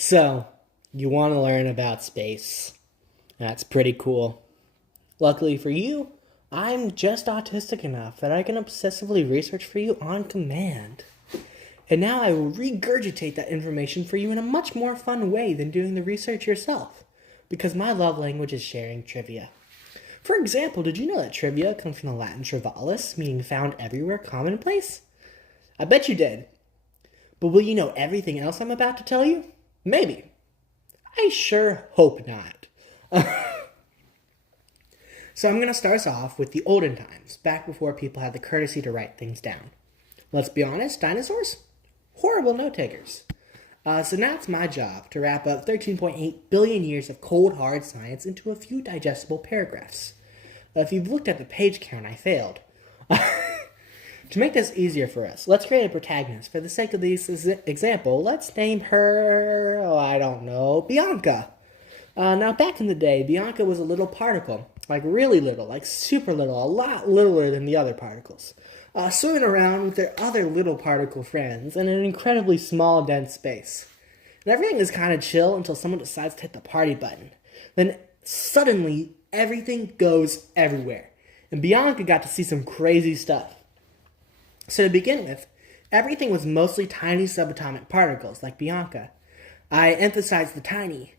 So, you want to learn about space. That's pretty cool. Luckily for you, I'm just autistic enough that I can obsessively research for you on command. And now I will regurgitate that information for you in a much more fun way than doing the research yourself, because my love language is sharing trivia. For example, did you know that trivia comes from the Latin trivalis, meaning found everywhere, commonplace? I bet you did. But will you know everything else I'm about to tell you? Maybe. I sure hope not. So I'm going to start us off with the olden times, back before people had the courtesy to write things down. Let's be honest, dinosaurs? Horrible note takers. So now it's my job to wrap up 13.8 billion years of cold, hard science into a few digestible paragraphs. If you've looked at the page count, I failed. To make this easier for us, let's create a protagonist. For the sake of this example, let's name her, I don't know, Bianca. Now, back in the day, Bianca was a little particle, like really little, like super little, a lot littler than the other particles, swimming around with their other little particle friends in an incredibly small, dense space. And everything is kind of chill until someone decides to hit the party button. Then suddenly, everything goes everywhere, and Bianca got to see some crazy stuff. So to begin with, everything was mostly tiny subatomic particles, like Bianca. I emphasize the tiny.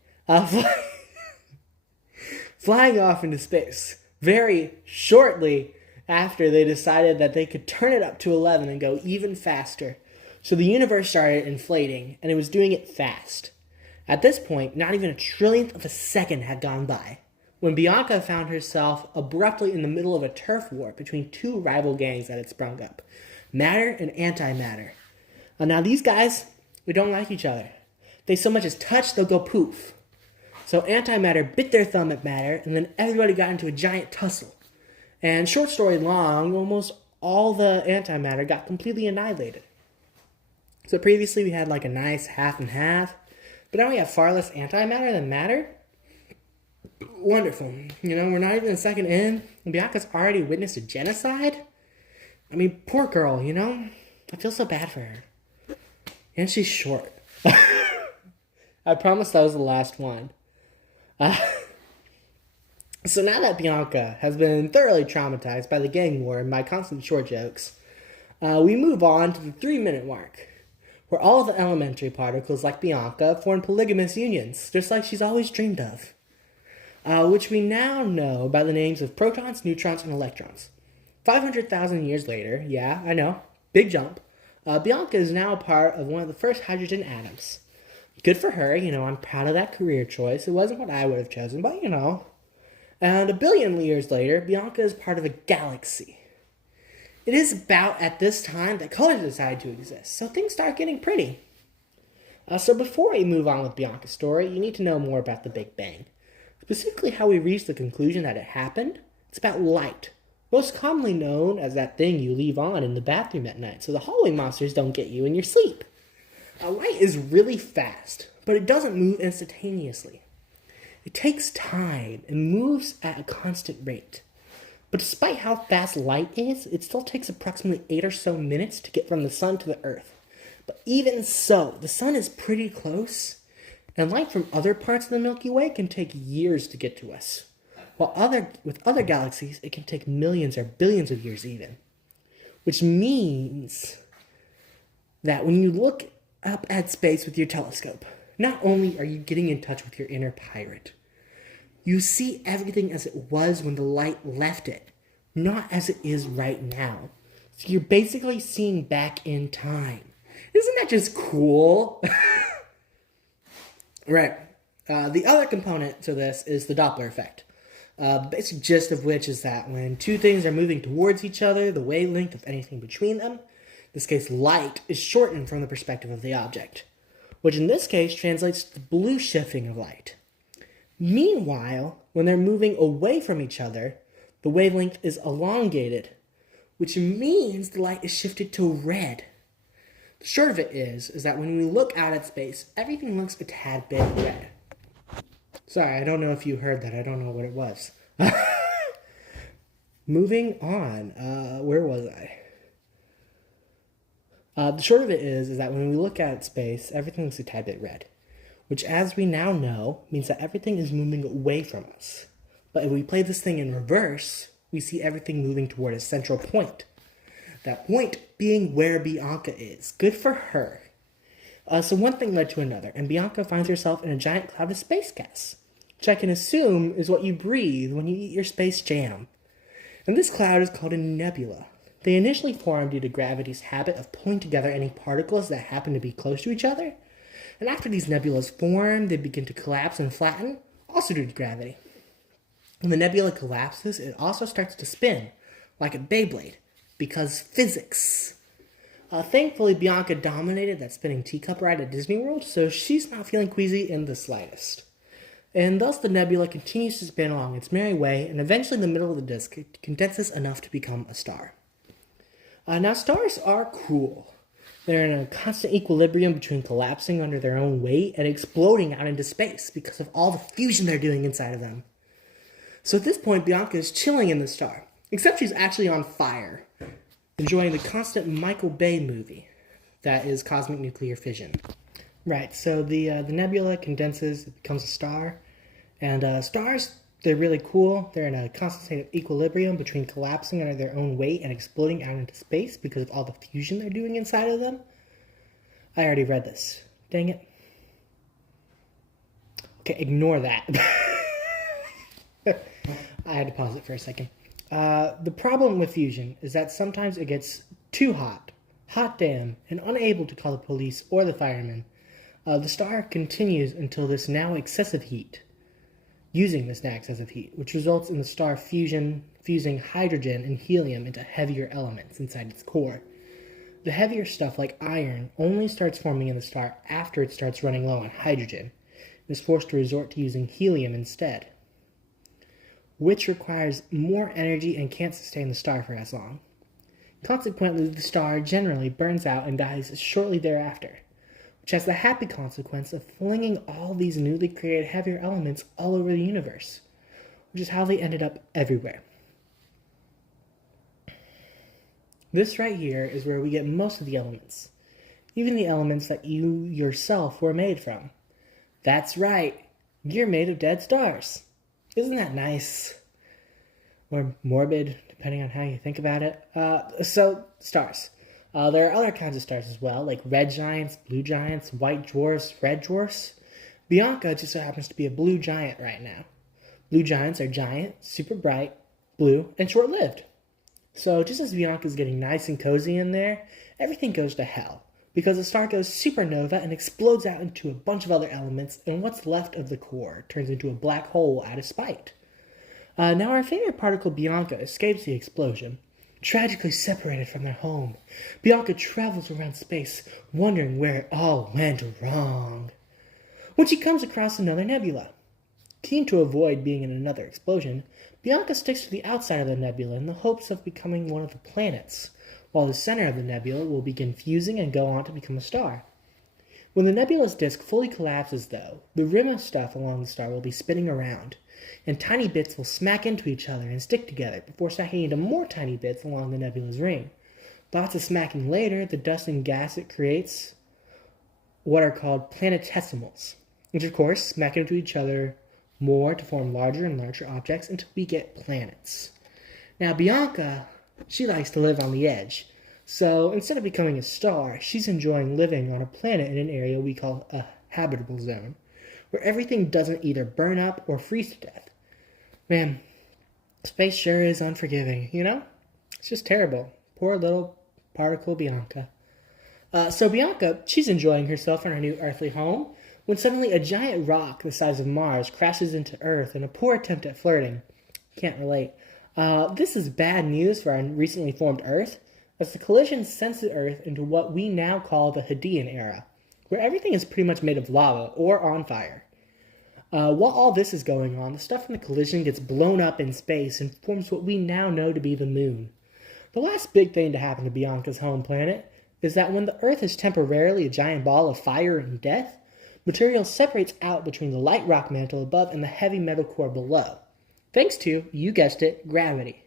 Flying off into space very shortly after they decided that they could turn it up to 11 and go even faster. So the universe started inflating, and it was doing it fast. At this point, not even a trillionth of a second had gone by, when Bianca found herself abruptly in the middle of a turf war between two rival gangs that had sprung up. Matter and antimatter. Now these guys, they don't like each other. They so much as touch, they'll go poof. So antimatter bit their thumb at matter, and then everybody got into a giant tussle. And short story long, almost all the antimatter got completely annihilated. So previously we had like a nice half and half, but now we have far less antimatter than matter. Wonderful. You know, we're not even a second in, and Bianca's already witnessed a genocide. I mean, poor girl, you know? I feel so bad for her. And she's short. I promise that was the last one. So now that Bianca has been thoroughly traumatized by the gang war and my constant short jokes, we move on to the 3-minute mark, where all the elementary particles, like Bianca, form polygamous unions, just like she's always dreamed of, which we now know by the names of protons, neutrons, and electrons. 500,000 years later, yeah, I know, big jump, Bianca is now a part of one of the first hydrogen atoms. Good for her, you know, I'm proud of that career choice. It wasn't what I would have chosen, but you know. And a billion years later, Bianca is part of a galaxy. It is about at this time that colors decide to exist, so things start getting pretty. So before we move on with Bianca's story, you need to know more about the Big Bang. Specifically how we reached the conclusion that it happened. It's about light. Most commonly known as that thing you leave on in the bathroom at night so the hallway monsters don't get you in your sleep. Light is really fast, but it doesn't move instantaneously. It takes time and moves at a constant rate. But despite how fast light is, it still takes approximately 8 or so minutes to get from the sun to the earth. But even so, the sun is pretty close, and light from other parts of the Milky Way can take years to get to us. While with other galaxies, it can take millions or billions of years even. Which means that when you look up at space with your telescope, not only are you getting in touch with your inner pirate, you see everything as it was when the light left it, not as it is right now. So you're basically seeing back in time. Isn't that just cool? Right. The other component to this is the Doppler effect. The basic gist of which is that when two things are moving towards each other, the wavelength of anything between them, in this case light, is shortened from the perspective of the object, which in this case translates to the blue shifting of light. Meanwhile, when they're moving away from each other, the wavelength is elongated, which means the light is shifted to red. The short of it is that when we look out at space, everything looks a tad bit red. Sorry, I don't know if you heard that. I don't know what it was. Moving on. Where was I? The short of it is that when we look at space, everything looks a tad bit red. which, as we now know, means that everything is moving away from us. But if we play this thing in reverse, we see everything moving toward a central point. That point being where Bianca is. Good for her. So one thing led to another, and Bianca finds herself in a giant cloud of space gas, which I can assume is what you breathe when you eat your space jam. And this cloud is called a nebula. They initially formed due to gravity's habit of pulling together any particles that happen to be close to each other. And after these nebulas form, they begin to collapse and flatten, also due to gravity. When the nebula collapses, it also starts to spin, like a Beyblade, because physics. Thankfully, Bianca dominated that spinning teacup ride at Disney World, so she's not feeling queasy in the slightest. And thus the nebula continues to spin along its merry way, and eventually in the middle of the disk, it condenses enough to become a star. Now, stars are cool. They're in a constant equilibrium between collapsing under their own weight and exploding out into space because of all the fusion they're doing inside of them. So at this point, Bianca is chilling in the star, except she's actually on fire, enjoying the constant Michael Bay movie that is cosmic nuclear fission. Right, so the nebula condenses, it becomes a star, and stars, they're really cool. They're in a constant state of equilibrium between collapsing under their own weight and exploding out into space because of all the fusion they're doing inside of them. I already read this. Dang it. Okay, ignore that. I had to pause it for a second. The problem with fusion is that sometimes it gets too hot damn, and unable to call the police or the firemen. The star continues until this now excessive heat, which results in the star fusing hydrogen and helium into heavier elements inside its core. The heavier stuff, like iron, only starts forming in the star after it starts running low on hydrogen, and is forced to resort to using helium instead, which requires more energy and can't sustain the star for as long. Consequently, the star generally burns out and dies shortly thereafter, which has the happy consequence of flinging all these newly created heavier elements all over the universe, which is how they ended up everywhere. This right here is where we get most of the elements, even the elements that you yourself were made from. That's right, you're made of dead stars. Isn't that nice? Or morbid, depending on how you think about it. So, stars. There are other kinds of stars as well, like red giants, blue giants, white dwarfs, red dwarfs. Bianca just so happens to be a blue giant right now. Blue giants are giant, super bright, blue, and short-lived. So just as Bianca's getting nice and cozy in there, everything goes to hell, because the star goes supernova and explodes out into a bunch of other elements, and what's left of the core turns into a black hole out of spite. Now our favorite particle, Bianca, escapes the explosion. Tragically separated from their home, Bianca travels around space, wondering where it all went wrong, when she comes across another nebula. Keen to avoid being in another explosion, Bianca sticks to the outside of the nebula in the hopes of becoming one of the planets, while the center of the nebula will begin fusing and go on to become a star. When the nebula's disk fully collapses, though, the rim of stuff along the star will be spinning around, and tiny bits will smack into each other and stick together before stacking into more tiny bits along the nebula's ring. Lots of smacking later, the dust and gas it creates what are called planetesimals, which of course smack into each other more to form larger and larger objects until we get planets. Now Bianca, she likes to live on the edge, so instead of becoming a star, she's enjoying living on a planet in an area we call a habitable zone, where everything doesn't either burn up or freeze to death. Man, space sure is unforgiving, you know? It's just terrible. Poor little particle Bianca. So Bianca, she's enjoying herself in her new earthly home, when suddenly a giant rock the size of Mars crashes into Earth in a poor attempt at flirting. Can't relate. This is bad news for our recently formed Earth, as the collision sends the Earth into what we now call the Hadean era, where everything is pretty much made of lava or on fire. While all this is going on, the stuff from the collision gets blown up in space and forms what we now know to be the moon. The last big thing to happen to Bianca's home planet is that when the Earth is temporarily a giant ball of fire and death, material separates out between the light rock mantle above and the heavy metal core below, thanks to, you guessed it, gravity.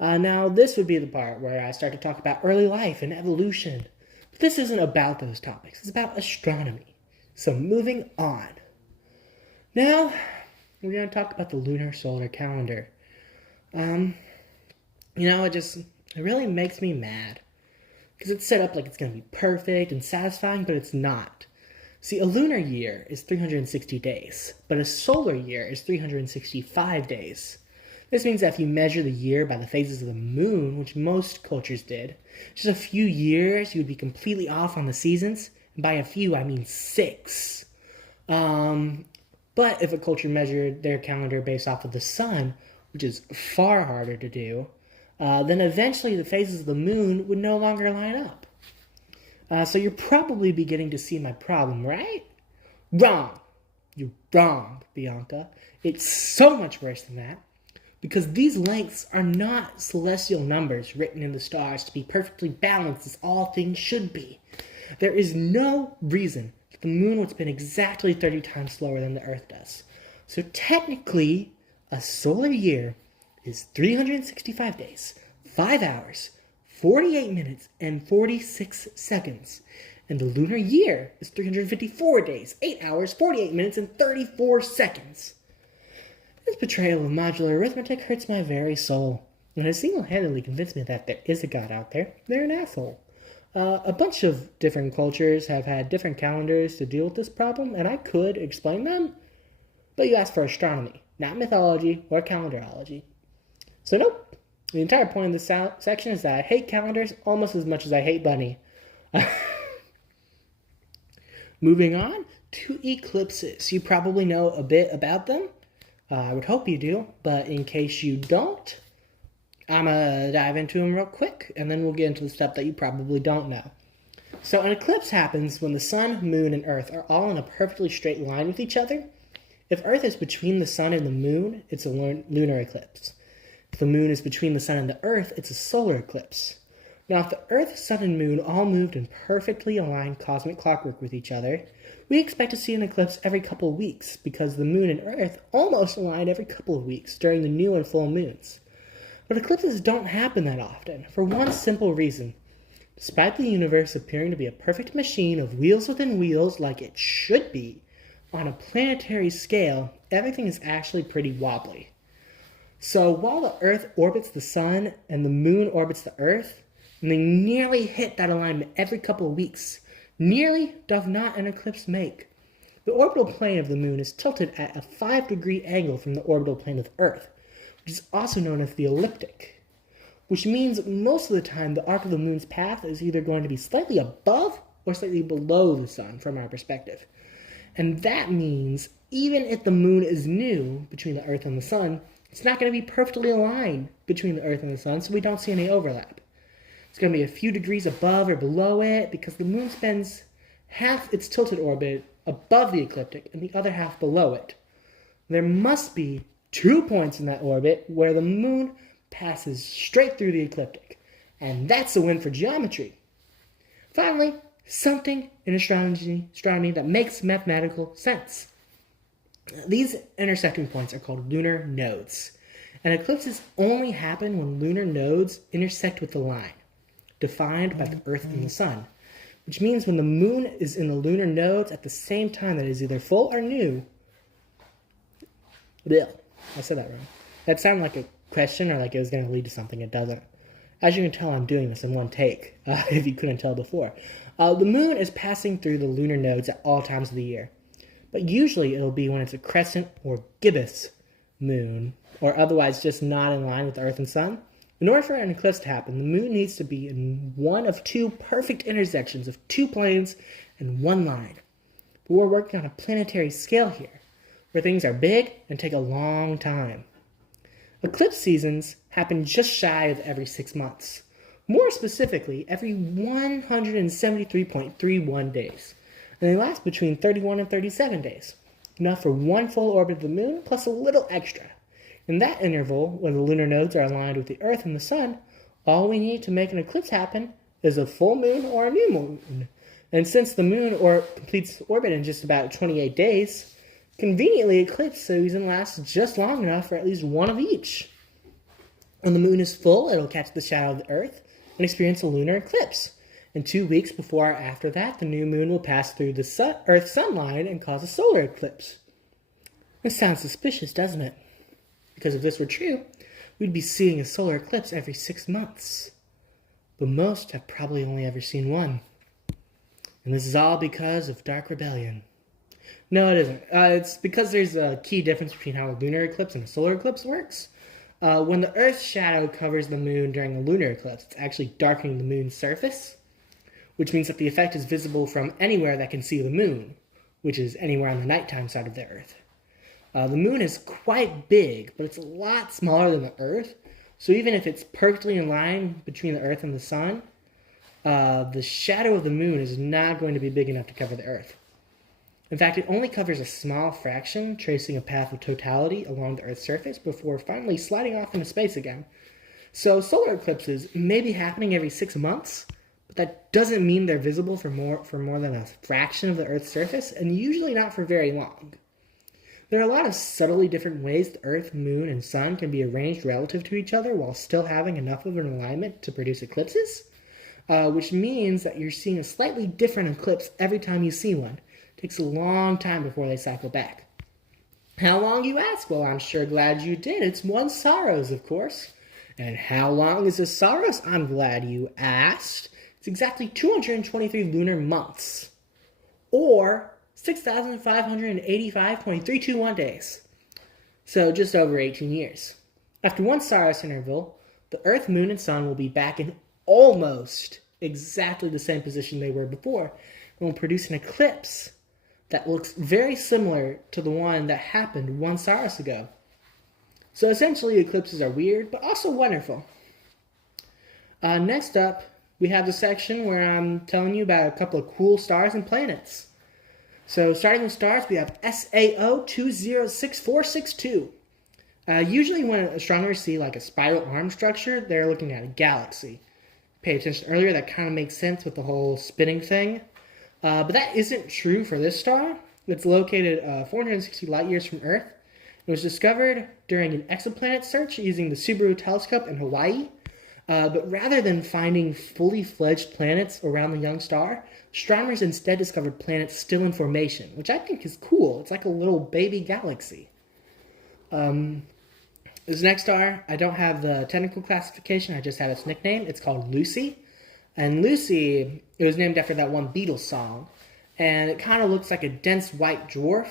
Now, this would be the part where I start to talk about early life and evolution. But this isn't about those topics. It's about astronomy. So moving on. Now, we're going to talk about the lunar solar calendar. It really makes me mad. Because it's set up like it's going to be perfect and satisfying, but it's not. See, a lunar year is 360 days, but a solar year is 365 days. This means that if you measure the year by the phases of the moon, which most cultures did, just a few years you would be completely off on the seasons, and by a few I mean 6. But if a culture measured their calendar based off of the sun, which is far harder to do, then eventually the phases of the moon would no longer line up. So you're probably beginning to see my problem, right? Wrong. You're wrong, Bianca. It's so much worse than that. Because these lengths are not celestial numbers written in the stars to be perfectly balanced as all things should be. There is no reason that the moon would spin exactly 30 times slower than the Earth does. So technically, a solar year is 365 days, 5 hours, 48 minutes, and 46 seconds. And the lunar year is 354 days, 8 hours, 48 minutes, and 34 seconds. This betrayal of modular arithmetic hurts my very soul. When it single-handedly convinced me that there is a God out there, they're an asshole. A bunch of different cultures have had different calendars to deal with this problem, and I could explain them, but you asked for astronomy, not mythology or calendarology. So nope. The entire point of this section is that I hate calendars almost as much as I hate Bunny. Moving on to eclipses. You probably know a bit about them. I would hope you do, but in case you don't, I'm going to dive into them real quick, and then we'll get into the stuff that you probably don't know. So an eclipse happens when the sun, moon, and Earth are all in a perfectly straight line with each other. If Earth is between the sun and the moon, it's a lunar eclipse. If the moon is between the sun and the Earth, it's a solar eclipse. Now, if the Earth, sun, and moon all moved in perfectly aligned cosmic clockwork with each other, we expect to see an eclipse every couple of weeks because the moon and Earth almost align every couple of weeks during the new and full moons. But eclipses don't happen that often, for one simple reason. Despite the universe appearing to be a perfect machine of wheels within wheels like it should be, on a planetary scale, everything is actually pretty wobbly. So while the Earth orbits the sun and the moon orbits the Earth, and they nearly hit that alignment every couple of weeks, nearly does not an eclipse make. The orbital plane of the moon is tilted at a 5-degree angle from the orbital plane of the Earth, which is also known as the ecliptic, which means most of the time the arc of the moon's path is either going to be slightly above or slightly below the sun from our perspective. And that means even if the moon is new between the Earth and the sun, it's not going to be perfectly aligned between the Earth and the sun, so we don't see any overlap. It's going to be a few degrees above or below it because the moon spends half its tilted orbit above the ecliptic and the other half below it. There must be 2 points in that orbit where the moon passes straight through the ecliptic, and that's a win for geometry. Finally, something in astronomy that makes mathematical sense. These intersecting points are called lunar nodes, and eclipses only happen when lunar nodes intersect with the line defined by the Earth and the sun, which means when the moon is in the lunar nodes at the same time that is either full or new. Blech, I said that wrong. That sounded like a question or like it was going to lead to something. It doesn't. As you can tell, I'm doing this in one take, if you couldn't tell before. The moon is passing through the lunar nodes at all times of the year, but usually it'll be when it's a crescent or gibbous moon, or otherwise just not in line with the Earth and sun. In order for an eclipse to happen, the moon needs to be in one of 2 perfect intersections of 2 planes and 1 line. But we're working on a planetary scale here, where things are big and take a long time. Eclipse seasons happen just shy of every 6 months. More specifically, every 173.31 days. And they last between 31 and 37 days. Enough for 1 full orbit of the moon, plus a little extra. In that interval, when the lunar nodes are aligned with the Earth and the sun, all we need to make an eclipse happen is a full moon or a new moon. And since the moon completes orbit in just about 28 days, conveniently eclipse season lasts just long enough for at least one of each. When the moon is full, it'll catch the shadow of the Earth and experience a lunar eclipse. And 2 weeks before or after that, the new moon will pass through the Earth's sunline and cause a solar eclipse. This sounds suspicious, doesn't it? Because if this were true, we'd be seeing a solar eclipse every 6 months. But most have probably only ever seen one. And this is all because of Dark Rebellion. No, it isn't. It's because there's a key difference between how a lunar eclipse and a solar eclipse works. When the Earth's shadow covers the moon during a lunar eclipse, it's actually darkening the moon's surface, which means that the effect is visible from anywhere that can see the moon, which is anywhere on the nighttime side of the Earth. The moon is quite big, but it's a lot smaller than the Earth, so even if it's perfectly in line between the Earth and the sun, the shadow of the moon is not going to be big enough to cover the Earth. In fact, it only covers a small fraction, tracing a path of totality along the Earth's surface before finally sliding off into space again. So solar eclipses may be happening every 6 months, but that doesn't mean they're visible for more than a fraction of the Earth's surface, and usually not for very long. There are a lot of subtly different ways the Earth, Moon, and Sun can be arranged relative to each other while still having enough of an alignment to produce eclipses, which means that you're seeing a slightly different eclipse every time you see one. It takes a long time before they cycle back. How long, you ask? Well, I'm sure glad you did. It's one Saros, of course. And how long is a Saros? I'm glad you asked. It's exactly 223 lunar months, or 6,585.321 days. So just over 18 years. After one Saros interval, the Earth, Moon, and Sun will be back in almost exactly the same position they were before, and will produce an eclipse that looks very similar to the one that happened one Saros ago. So essentially, eclipses are weird, but also wonderful. Next up, we have the section where I'm telling you about a couple of cool stars and planets. So starting with stars, we have SAO 206462. Usually when astronomers see like a spiral arm structure, they're looking at a galaxy. Pay attention earlier, that kind of makes sense with the whole spinning thing. But that isn't true for this star. It's located 460 light years from Earth. It was discovered during an exoplanet search using the Subaru telescope in Hawaii. But rather than finding fully fledged planets around the young star, astronomers instead discovered planets still in formation, which I think is cool. It's like a little baby galaxy. This next star, I don't have the technical classification, I just have its nickname. It's called Lucy. And Lucy, it was named after that one Beatles song. And it kind of looks like a dense white dwarf.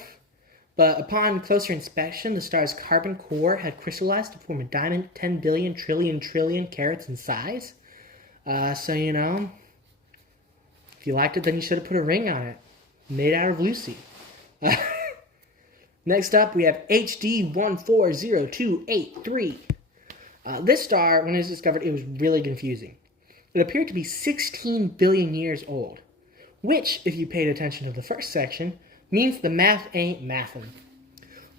But upon closer inspection, the star's carbon core had crystallized to form a diamond 10 billion trillion carats in size. So, you know, if you liked it, then you should have put a ring on it. Made out of Lucy. Next up, we have HD 140283. This star, when it was discovered, it was really confusing. It appeared to be 16 billion years old, which, if you paid attention to the first section, means the math ain't mathin'.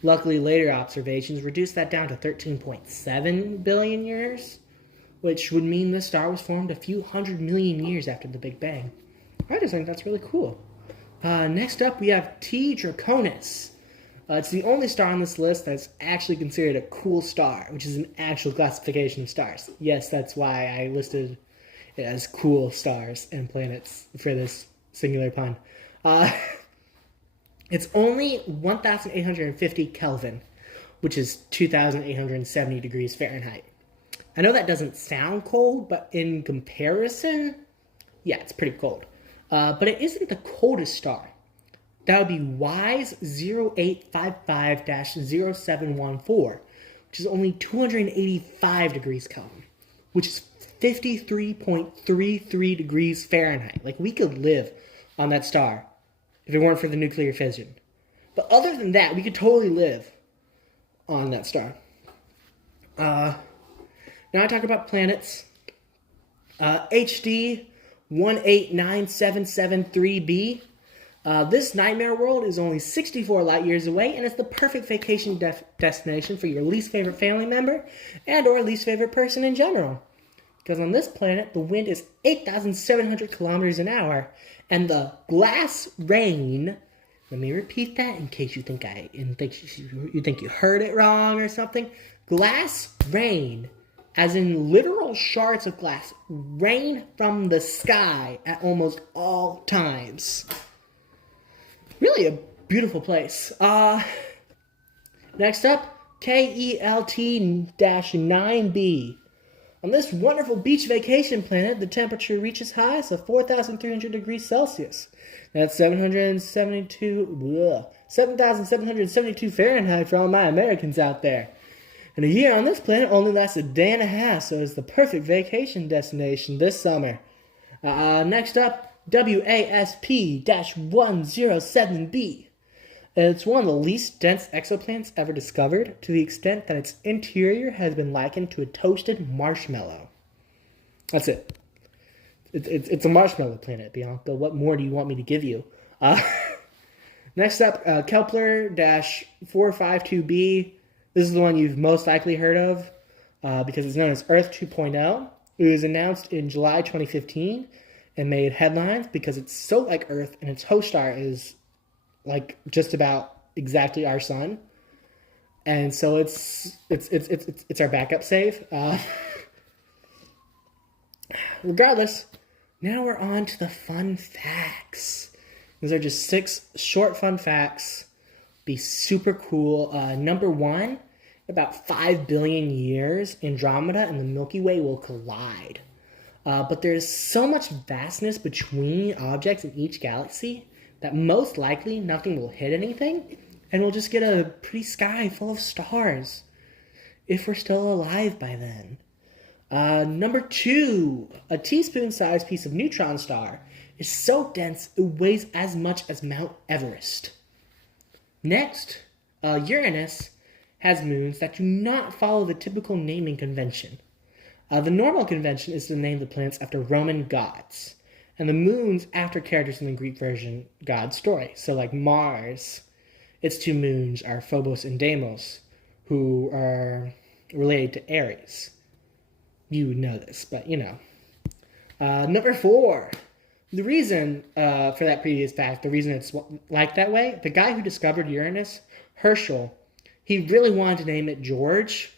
Luckily, later observations reduced that down to 13.7 billion years, which would mean this star was formed a few 100 million years after the Big Bang. I just think that's really cool. Next up, we have T Draconis. It's the only star on this list that's actually considered a cool star, which is an actual classification of stars. Yes, that's why I listed it as cool stars and planets for this singular pun. It's only 1,850 Kelvin, which is 2,870 degrees Fahrenheit. I know that doesn't sound cold, but in comparison, yeah, it's pretty cold. But it isn't the coldest star. That would be WISE 0855-0714, which is only 285 degrees Kelvin, which is 53.33 degrees Fahrenheit. Like, we could live on that star if it weren't for the nuclear fission. But other than that, we could totally live on that star. Now I talk about planets. HD 189773b. This nightmare world is only 64 light years away, and it's the perfect vacation destination for your least favorite family member and or least favorite person in general. Because on this planet, the wind is 8,700 kilometers an hour, and the glass rain, let me repeat that in case you think you heard it wrong or something. Glass rain as in literal shards of glass, rain from the sky at almost all times. Really a beautiful place. Next up, KELT-9b. On this wonderful beach vacation planet, the temperature reaches highs of 4,300 degrees Celsius. That's 7,772 Fahrenheit for all my Americans out there. And a year on this planet only lasts a day and a half, so it's the perfect vacation destination this summer. Next up, WASP-107b. It's one of the least dense exoplanets ever discovered, to the extent that its interior has been likened to a toasted marshmallow. That's it. It's a marshmallow planet, Bianca. What more do you want me to give you? Next up, Kepler-452b. This is the one you've most likely heard of because it's known as Earth 2.0. It was announced in July 2015 and made headlines because it's so like Earth, and its host star is like just about exactly our sun, and so it's our backup save. Regardless, now we're on to the fun facts. These are just 6 short fun facts. Be super cool. Number 1, about 5 billion years, Andromeda and the Milky Way will collide. But there's so much vastness between objects in each galaxy that most likely nothing will hit anything, and we'll just get a pretty sky full of stars, if we're still alive by then. Number 2, a teaspoon-sized piece of neutron star is so dense it weighs as much as Mount Everest. Next, Uranus has moons that do not follow the typical naming convention. The normal convention is to name the planets after Roman gods, and the moons after characters in the Greek version god story. So like Mars, its 2 moons are Phobos and Deimos, who are related to Ares. You would know this, but you know. Number 4, the reason for that previous fact, the reason it's like that way, the guy who discovered Uranus, Herschel, he really wanted to name it George,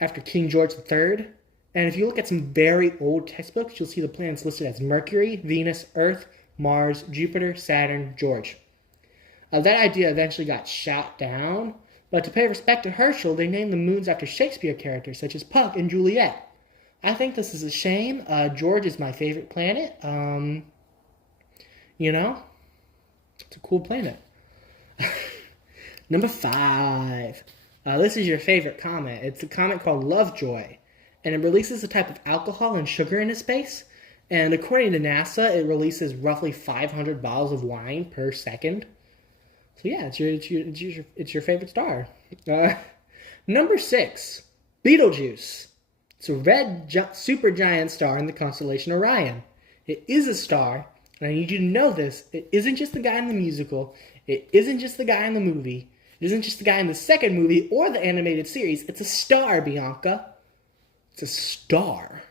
after King George III. And if you look at some very old textbooks, you'll see the planets listed as Mercury, Venus, Earth, Mars, Jupiter, Saturn, George. That idea eventually got shot down, but to pay respect to Herschel, they named the moons after Shakespeare characters such as Puck and Juliet. I think this is a shame. George is my favorite planet. You know, it's a cool planet. Number 5. This is your favorite comet. It's a comet called Lovejoy, and it releases a type of alcohol and sugar in its space. And according to NASA, it releases roughly 500 bottles of wine per second. So yeah, it's your favorite star. Number 6, Betelgeuse. It's a red supergiant star in the constellation Orion. It is a star, and I need you to know this. It isn't just the guy in the musical. It isn't just the guy in the movie. It isn't just the guy in the second movie or the animated series. It's a star, Bianca. It's a star.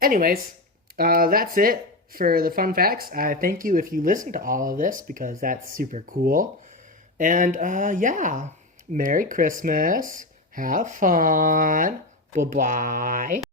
Anyways, that's it for the fun facts. I thank you if you listen to all of this because that's super cool. And yeah, Merry Christmas. Have fun. Bye-bye.